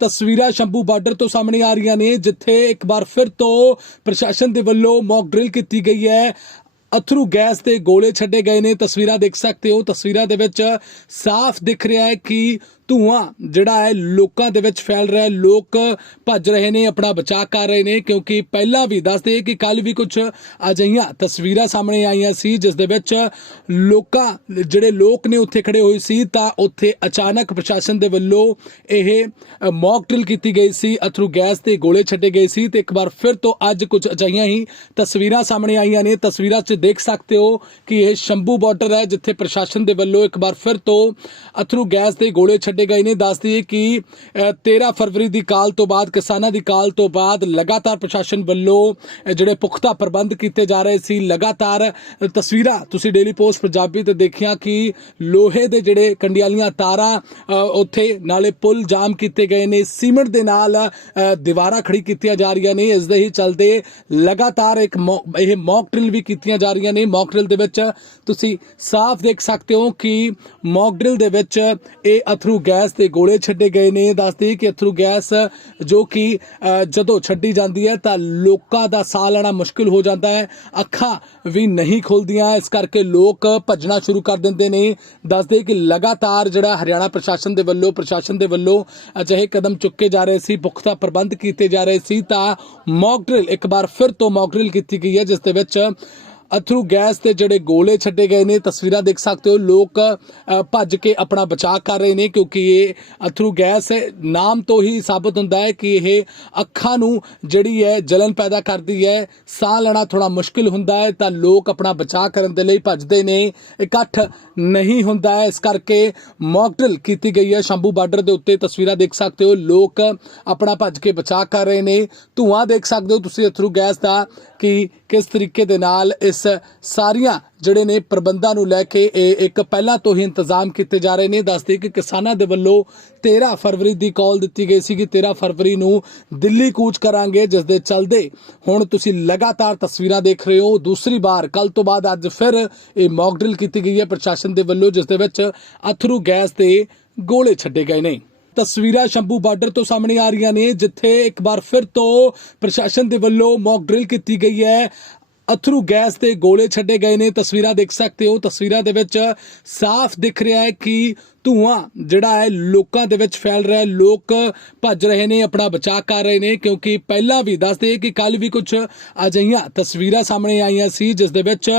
ਤਸਵੀਰਾਂ ਸ਼ੰਭੂ ਬਾਰਡਰ ਤੋਂ ਸਾਹਮਣੇ ਆ ਰਹੀਆਂ ਨੇ, ਜਿੱਥੇ ਇੱਕ ਵਾਰ ਫਿਰ ਤੋਂ ਪ੍ਰਸ਼ਾਸਨ ਦੇ ਵੱਲੋਂ ਮੌਕ ਡਰਿਲ ਕੀਤੀ ਗਈ ਹੈ। ਅਥਰੂ ਗੈਸ ਤੇ ਗੋਲੇ ਛੱਡੇ ਗਏ ਨੇ। ਤਸਵੀਰਾਂ ਦੇਖ ਸਕਦੇ ਹੋ। ਤਸਵੀਰਾਂ ਦੇ ਵਿੱਚ ਸਾਫ਼ ਦਿਖ ਰਿਹਾ ਹੈ ਕਿ ਧੂਆਂ ਜਿਹੜਾ ਹੈ ਲੋਕਾਂ ਦੇ ਵਿੱਚ ਫੈਲ ਰਿਹਾ ਹੈ। ਲੋਕ ਭੱਜ ਰਹੇ ਨੇ, ਆਪਣਾ ਬਚਾਅ ਕਰ ਰਹੇ ਨੇ, ਕਿਉਂਕਿ ਪਹਿਲਾਂ ਵੀ ਦੱਸਦੇ ਕਿ ਕੱਲ ਵੀ ਕੁਝ ਅਜਿਹੀਆਂ ਤਸਵੀਰਾਂ ਸਾਹਮਣੇ ਆਈਆਂ ਸੀ, ਜਿਸ ਦੇ ਵਿੱਚ ਲੋਕਾਂ, ਜਿਹੜੇ ਲੋਕ ਨੇ ਉੱਥੇ ਖੜੇ ਹੋਏ ਸੀ, ਤਾਂ ਉੱਥੇ ਅਚਾਨਕ ਪ੍ਰਸ਼ਾਸਨ ਦੇ ਵੱਲੋਂ ਇਹ ਮੌਕ ਡਰਿਲ ਕੀਤੀ ਗਈ ਸੀ, ਅਥਰੂ ਗੈਸ ਤੇ ਗੋਲੇ ਛੱਡੇ ਗਏ ਸੀ, ਤੇ ਇੱਕ ਵਾਰ ਫਿਰ ਤੋਂ ਅੱਜ ਕੁਝ ਅਜਿਹੀਆਂ ਹੀ ਤਸਵੀਰਾਂ ਸਾਹਮਣੇ ਆਈਆਂ ਨੇ। ਤਸਵੀਰਾਂ 'ਚ ਦੇਖ ਸਕਦੇ ਹੋ ਕਿ ਇਹ ਸ਼ੰਭੂ ਬਾਰਡਰ ਹੈ, ਜਿੱਥੇ ਪ੍ਰਸ਼ਾਸਨ ਦੇ ਵੱਲੋਂ ਇੱਕ ਵਾਰ ਫਿਰ ਤੋਂ ਅਥਰੂ ਗੈਸ ਦੇ ਗੋਲੇ ਛੱਡੇ ਗਏ ਨੇ ਦੱਸਦੀ ਕਿ ਅ, 13 ਫਰਵਰੀ ਦੀ ਕਾਲ ਤੋਂ ਬਾਅਦ ਕਿਸਾਨਾਂ ਦੀ ਕਾਲ ਤੋਂ ਬਾਅਦ ਲਗਾਤਾਰ ਪ੍ਰਸ਼ਾਸਨ ਵੱਲੋਂ ਜਿਹੜੇ ਪੁਖਤਾ ਪ੍ਰਬੰਧ ਕੀਤੇ ਜਾ ਰਹੇ ਸੀ ਲਗਾਤਾਰ ਤਸਵੀਰਾਂ ਤੁਸੀਂ ਡੇਲੀ ਪੋਸਟ ਪੰਜਾਬੀ ਤੇ ਦੇਖਿਆ ਕਿ ਲੋਹੇ ਦੇ ਜਿਹੜੇ ਕੰਡਿਆਲੀਆਂ ਤਾਰਾਂ ਉੱਥੇ ਨਾਲੇ ਪੁਲ ਜਾਮ ਕੀਤੇ ਗਏ ਨੇ ਸੀਮੈਂਟ ਦੇ ਨਾਲ ਦੀਵਾਰਾਂ ਖੜੀ ਕੀਤੀਆਂ ਜਾ ਰਹੀਆਂ ਨੇ ਇਸ ਦੇ ਹੀ ਚਲਦੇ ਲਗਾਤਾਰ ਇੱਕ ਮੌ- ਇਹ ਮੌਕ ਡਰਿਲ ਵੀ ਕੀਤੀਆਂ ਜਾ ਰਹੀਆਂ ਨੇ ਮੌਕ ਡਰਿਲ ਦੇ ਵਿੱਚ ਤੁਸੀਂ ਸਾਫ਼ ਦੇਖ ਸਕਦੇ ਹੋ ਕਿ ਮੌਕ ਡਰਿਲ ਦੇ ਵਿੱਚ ਇਹ ਅਥਰੂ ਗੈਸ ਦੇ ਗੋਲੇ ਛੱਡੇ ਗਏ ਨੇ। ਦੱਸਦੇ ਕਿ ਅਥਰੂ ਗੈਸ, ਜੋ ਕਿ ਜਦੋਂ ਛੱਡੀ ਜਾਂਦੀ ਹੈ, ਤਾਂ ਲੋਕਾਂ ਦਾ ਸਾਹ ਲੈਣਾ ਮੁਸ਼ਕਿਲ ਹੋ ਜਾਂਦਾ ਹੈ। ਅੱਖਾਂ ਵੀ ਨਹੀਂ ਖੁੱਲਦੀਆਂ। ਇਸ ਕਰਕੇ ਲੋਕ ਭੱਜਣਾ ਸ਼ੁਰੂ ਕਰ ਦਿੰਦੇ ਨੇ। ਦੱਸਦੇ ਕਿ ਲਗਾਤਾਰ ਜਿਹੜਾ ਹਰਿਆਣਾ ਪ੍ਰਸ਼ਾਸਨ ਦੇ ਵੱਲੋਂ, ਪ੍ਰਸ਼ਾਸਨ ਦੇ ਵੱਲੋਂ ਅਜਿਹੇ ਕਦਮ ਚੁੱਕੇ ਜਾ ਰਹੇ ਸੀ, ਪੁਖਤਾ ਪ੍ਰਬੰਧ ਕੀਤੇ ਜਾ ਰਹੇ ਸੀ, ਤਾਂ ਮੌਕ ਡਰਿਲ ਇੱਕ ਵਾਰ ਫਿਰ ਤੋਂ ਮੌਕ ਡਰਿਲ ਕੀਤੀ ਗਈ ਹੈ, ਜਿਸ ਦੇ ਵਿੱਚ ਅਥਰੂ ਗੈਸ ਤੇ ਜਿਹੜੇ ਗੋਲੇ ਛੱਡੇ ਗਏ ਨੇ, ਤਸਵੀਰਾਂ ਦੇਖ ਸਕਦੇ ਹੋ। ਲੋਕ ਭੱਜ ਕੇ ਆਪਣਾ ਬਚਾਅ ਕਰ ਰਹੇ ਨੇ, ਕਿਉਂਕਿ ਇਹ ਅਥਰੂ ਗੈਸ ਨਾਮ ਤੋਂ ਹੀ ਸਾਬਤ ਹੁੰਦਾ ਹੈ ਕਿ ਇਹ ਅੱਖਾਂ ਨੂੰ ਜਿਹੜੀ ਹੈ, ਜਲਨ ਪੈਦਾ ਕਰਦੀ ਹੈ। ਸਾਹ ਲੈਣਾ ਥੋੜਾ ਮੁਸ਼ਕਿਲ ਹੁੰਦਾ ਹੈ, ਤਾਂ ਲੋਕ ਆਪਣਾ ਬਚਾਅ ਕਰਨ ਦੇ ਲਈ ਭੱਜਦੇ ਨੇ। ਇਕੱਠ ਨਹੀਂ ਹੁੰਦਾ ਹੈ। ਇਸ ਕਰਕੇ ਮੌਕ ਕੀਤੀ ਗਈ ਹੈ ਸ਼ੰਭੂ ਬਾਰਡਰ ਦੇ ਉੱਤੇ। ਤਸਵੀਰਾਂ ਦੇਖ ਸਕਦੇ ਹੋ। ਲੋਕ ਆਪਣਾ ਭੱਜ ਕੇ ਬਚਾਅ ਕਰ ਰਹੇ ਨੇ। ਧੂਆਂ ਦੇਖ ਸਕਦੇ ਹੋ ਤੁਸੀਂ ਅਥਰੂ ਗੈਸ ਦਾ, ਕਿ ਕਿਸ ਤਰੀਕੇ ਦੇ ਨਾਲ ਇਸ ਸਾਰੀਆਂ ਜਿਹੜੇ ਨੇ ਪ੍ਰਬੰਧਾਂ ਨੂੰ ਲੈ ਕੇ ਇਹ ਇੱਕ ਪਹਿਲਾਂ ਤੋਂ ਹੀ ਇੰਤਜ਼ਾਮ ਕੀਤੇ ਜਾ ਰਹੇ ਨੇ? ਦੱਸਦੇ ਕਿ ਕਿਸਾਨਾਂ ਦੇ ਵੱਲੋਂ 13 ਫਰਵਰੀ ਦੀ ਕਾਲ ਦਿੱਤੀ ਗਈ ਸੀ ਕਿ 13 ਫਰਵਰੀ ਨੂੰ ਦਿੱਲੀ ਕੂਚ ਕਰਾਂਗੇ, ਜਿਸ ਦੇ ਚਲਦੇ ਹੁਣ ਤੁਸੀਂ ਲਗਾਤਾਰ ਤਸਵੀਰਾਂ ਦੇਖ ਰਹੇ ਹੋ। ਦੂਸਰੀ ਵਾਰ ਕੱਲ ਤੋਂ ਬਾਅਦ ਅੱਜ ਫਿਰ ਇਹ ਮੌਕ ਡਰਿਲ ਕੀਤੀ ਗਈ ਹੈ। ਪ੍ਰਸ਼ਾਸਨ ਦੇ ਵੱਲੋਂ ਜਿਸ ਦੇ ਵਿੱਚ ਅਥਰੂ ਗੈਸ ਦੇ ਗੋਲੇ ਛੱਡੇ ਗਏ ਨੇ। ਤਸਵੀਰਾਂ ਸ਼ੰਭੂ ਬਾਰਡਰ ਤੋਂ ਸਾਹਮਣੇ ਆ ਰਹੀਆਂ ਨੇ, ਜਿੱਥੇ ਇੱਕ ਵਾਰ ਫਿਰ ਤੋਂ ਪ੍ਰਸ਼ਾਸਨ ਦੇ ਵੱਲੋਂ ਮੌਕ ਡਰਿਲ ਕੀਤੀ ਗਈ ਹੈ। ਅਥਰੂ ਗੈਸ ਤੇ ਗੋਲੇ ਛੱਡੇ ਗਏ ਨੇ। ਤਸਵੀਰਾਂ ਦੇਖ ਸਕਦੇ ਹੋ। ਤਸਵੀਰਾਂ ਦੇ ਵਿੱਚ ਸਾਫ਼ ਦਿਖ ਰਿਹਾ ਹੈ ਕਿ ਧੂਆਂ ਜਿਹੜਾ ਹੈ ਲੋਕਾਂ ਦੇ ਵਿੱਚ ਫੈਲ ਰਿਹਾ ਹੈ। ਲੋਕ ਭੱਜ ਰਹੇ ਨੇ, ਆਪਣਾ ਬਚਾਅ ਕਰ ਰਹੇ ਨੇ, ਕਿਉਂਕਿ ਪਹਿਲਾਂ ਵੀ ਦੱਸਦੇ ਕਿ ਕੱਲ ਵੀ ਕੁਝ ਅਜਿਹੀਆਂ ਤਸਵੀਰਾਂ ਸਾਹਮਣੇ ਆਈਆਂ ਸੀ, ਜਿਸ ਦੇ ਵਿੱਚ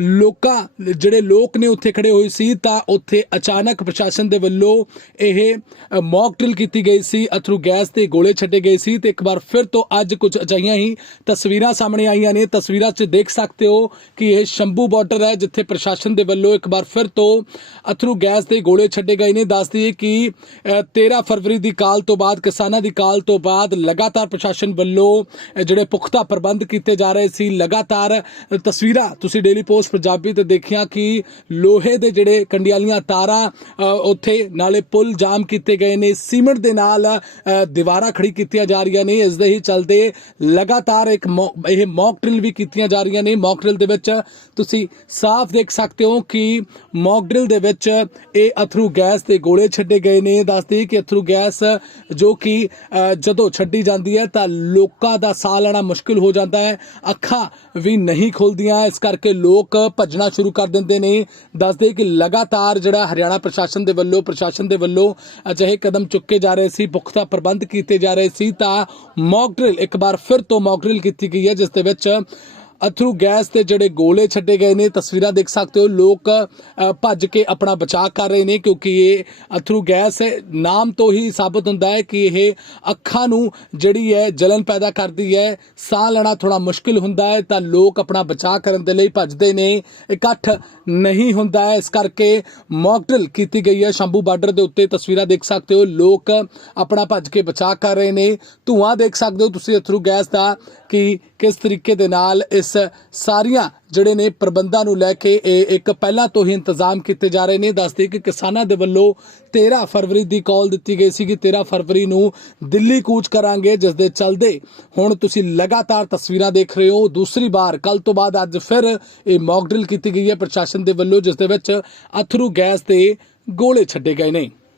ਲੋਕਾਂ, ਜਿਹੜੇ ਲੋਕ ਨੇ ਉੱਥੇ ਖੜੇ ਹੋਏ ਸੀ, ਤਾਂ ਉੱਥੇ ਅਚਾਨਕ ਪ੍ਰਸ਼ਾਸਨ ਦੇ ਵੱਲੋਂ ਇਹ ਮੌਕ ਡਰਿਲ ਕੀਤੀ ਗਈ ਸੀ, ਅਥਰੂ ਗੈਸ ਤੇ ਗੋਲੇ ਛੱਡੇ ਗਏ ਸੀ ਤੇ ਇੱਕ ਵਾਰ ਫਿਰ ਤੋਂ ਅੱਜ ਕੁਝ ਅਜਿਹੀਆਂ ਹੀ ਤਸਵੀਰਾਂ ਸਾਹਮਣੇ ਆਈਆਂ ਨੇ। ਤਸਵੀਰਾਂ 'ਚ ਦੇਖ ਸਕਦੇ ਹੋ ਕਿ ਇਹ ਸ਼ੰਭੂ ਬਾਰਡਰ ਹੈ, ਜਿੱਥੇ ਪ੍ਰਸ਼ਾਸਨ ਦੇ ਵੱਲੋਂ ਇੱਕ ਵਾਰ ਫਿਰ ਤੋਂ ਅਥਰੂ ਗੈਸ ਦੇ ਗੋਲੇ ਛੱਡੇ ਗਏ ਨੇ ਦੱਸਦੀ ਕਿ ਅ, 13 ਫਰਵਰੀ ਦੀ ਕਾਲ ਤੋਂ ਬਾਅਦ ਕਿਸਾਨਾਂ ਦੀ ਕਾਲ ਤੋਂ ਬਾਅਦ ਲਗਾਤਾਰ ਪ੍ਰਸ਼ਾਸਨ ਵੱਲੋਂ ਜਿਹੜੇ ਪੁਖਤਾ ਪ੍ਰਬੰਧ ਕੀਤੇ ਜਾ ਰਹੇ ਸੀ ਲਗਾਤਾਰ ਤਸਵੀਰਾਂ ਤੁਸੀਂ ਡੇਲੀ ਪੋਸਟ ਪੰਜਾਬੀ ਤੇ ਦੇਖਿਆ ਕਿ ਲੋਹੇ ਦੇ ਜਿਹੜੇ ਕੰਡਿਆਲੀਆਂ ਤਾਰਾਂ ਉੱਥੇ ਨਾਲੇ ਪੁਲ ਜਾਮ ਕੀਤੇ ਗਏ ਨੇ ਸੀਮੈਂਟ ਦੇ ਨਾਲ ਦੀਵਾਰਾਂ ਖੜੀ ਕੀਤੀਆਂ ਜਾ ਰਹੀਆਂ ਨੇ ਇਸ ਦੇ ਹੀ ਚਲਦੇ ਲਗਾਤਾਰ ਇੱਕ ਮੌ- ਇਹ ਮੌਕ ਡਰਿਲ ਵੀ ਕੀਤੀਆਂ ਜਾ ਰਹੀਆਂ ਨੇ ਮੌਕ ਡਰਿਲ ਦੇ ਵਿੱਚ ਤੁਸੀਂ ਸਾਫ਼ ਦੇਖ ਸਕਦੇ ਹੋ ਕਿ ਮੌਕ ਡਰਿਲ ਦੇ ਵਿੱਚ ਇਹ ਅਥਰੂ ਗੈਸ ਦੇ ਗੋਲੇ ਛੱਡੇ ਗਏ ਨੇ। ਦੱਸਦੇ ਕਿ ਅਥਰੂ ਗੈਸ, ਜੋ ਕਿ ਜਦੋਂ ਛੱਡੀ ਜਾਂਦੀ ਹੈ ਤਾਂ ਲੋਕਾਂ ਦਾ ਸਾਹ ਲੈਣਾ ਮੁਸ਼ਕਿਲ ਹੋ ਜਾਂਦਾ ਹੈ। ਅੱਖਾਂ ਵੀ ਨਹੀਂ ਖੁੱਲਦੀਆਂ। ਇਸ ਕਰਕੇ ਲੋਕ ਭੱਜਣਾ ਸ਼ੁਰੂ ਕਰ ਦਿੰਦੇ ਨੇ। ਦੱਸਦੇ ਕਿ ਲਗਾਤਾਰ ਜਿਹੜਾ ਹਰਿਆਣਾ ਪ੍ਰਸ਼ਾਸਨ ਦੇ ਵੱਲੋਂ, ਪ੍ਰਸ਼ਾਸਨ ਦੇ ਵੱਲੋਂ ਅਜਿਹੇ ਕਦਮ ਚੁੱਕੇ ਜਾ ਰਹੇ ਸੀ, ਪੁਖਤਾ ਪ੍ਰਬੰਧ ਕੀਤੇ ਜਾ ਰਹੇ ਸੀ ਤਾਂ ਮੌਕ ਡਰਿਲ ਇੱਕ ਵਾਰ ਫਿਰ ਤੋਂ ਮੌਕ ਡਰਿਲ ਕੀਤੀ ਗਈ ਹੈ, ਜਿਸ ਦੇ ਵਿੱਚ ਅਥਰੂ ਗੈਸ ਤੇ ਜਿਹੜੇ ਗੋਲੇ ਛੱਡੇ ਗਏ ਨੇ ਤਸਵੀਰਾਂ ਦੇਖ ਸਕਦੇ ਹੋ। ਲੋਕ ਭੱਜ ਕੇ ਆਪਣਾ ਬਚਾਅ ਕਰ ਰਹੇ ਨੇ ਕਿਉਂਕਿ ਇਹ ਅਥਰੂ ਗੈਸ ਹੈ, ਨਾਮ ਤੋਂ ਹੀ ਸਾਬਤ ਹੁੰਦਾ ਹੈ ਕਿ ਇਹ ਅੱਖਾਂ ਨੂੰ ਜਿਹੜੀ ਹੈ ਜਲਨ ਪੈਦਾ ਕਰਦੀ ਹੈ। ਸਾਹ ਲੈਣਾ ਥੋੜਾ ਮੁਸ਼ਕਿਲ ਹੁੰਦਾ ਹੈ ਤਾਂ ਲੋਕ ਆਪਣਾ ਬਚਾਅ ਕਰਨ ਦੇ ਲਈ ਭੱਜਦੇ ਨੇ। ਇਕੱਠ ਨਹੀਂ ਹੁੰਦਾ ਹੈ। ਇਸ ਕਰਕੇ ਮੌਕ ਕੀਤੀ ਗਈ ਹੈ ਸ਼ੰਭੂ ਬਾਰਡਰ ਦੇ ਉੱਤੇ। ਤਸਵੀਰਾਂ ਦੇਖ ਸਕਦੇ ਹੋ। ਲੋਕ ਆਪਣਾ ਭੱਜ ਕੇ ਬਚਾਅ ਕਰ ਰਹੇ ਨੇ। ਧੂਆਂ ਦੇਖ ਸਕਦੇ ਹੋ ਤੁਸੀਂ ਅਥਰੂ ਗੈਸ ਦਾ। ਕਿ ਕਿਸ ਤਰੀਕੇ ਦੇ ਨਾਲ ਇਸ ਸਾਰੀਆਂ ਜਿਹੜੇ ਨੇ ਪ੍ਰਬੰਧਾਂ ਨੂੰ ਲੈ ਕੇ ਇਹ ਇੱਕ ਪਹਿਲਾਂ ਤੋਂ ਹੀ ਇੰਤਜ਼ਾਮ ਕੀਤੇ ਜਾ ਰਹੇ ਨੇ। ਦੱਸਦੇ ਕਿ ਕਿਸਾਨਾਂ ਦੇ ਵੱਲੋਂ 13 ਫਰਵਰੀ ਦੀ ਕਾਲ ਦਿੱਤੀ ਗਈ ਸੀ ਕਿ 13 ਫਰਵਰੀ ਨੂੰ ਦਿੱਲੀ ਕੂਚ ਕਰਾਂਗੇ, ਜਿਸ ਦੇ ਚਲਦੇ ਹੁਣ ਤੁਸੀਂ ਲਗਾਤਾਰ ਤਸਵੀਰਾਂ ਦੇਖ ਰਹੇ ਹੋ। ਦੂਸਰੀ ਵਾਰ ਕੱਲ ਤੋਂ ਬਾਅਦ ਅੱਜ ਫਿਰ ਇਹ ਮੌਕ ਡਰਿਲ ਕੀਤੀ ਗਈ ਹੈ ਪ੍ਰਸ਼ਾਸਨ ਦੇ ਵੱਲੋਂ, ਜਿਸ ਦੇ ਵਿੱਚ ਅਥਰੂ ਗੈਸ ਤੇ ਗੋਲੇ ਛੱਡੇ ਗਏ ਨੇ।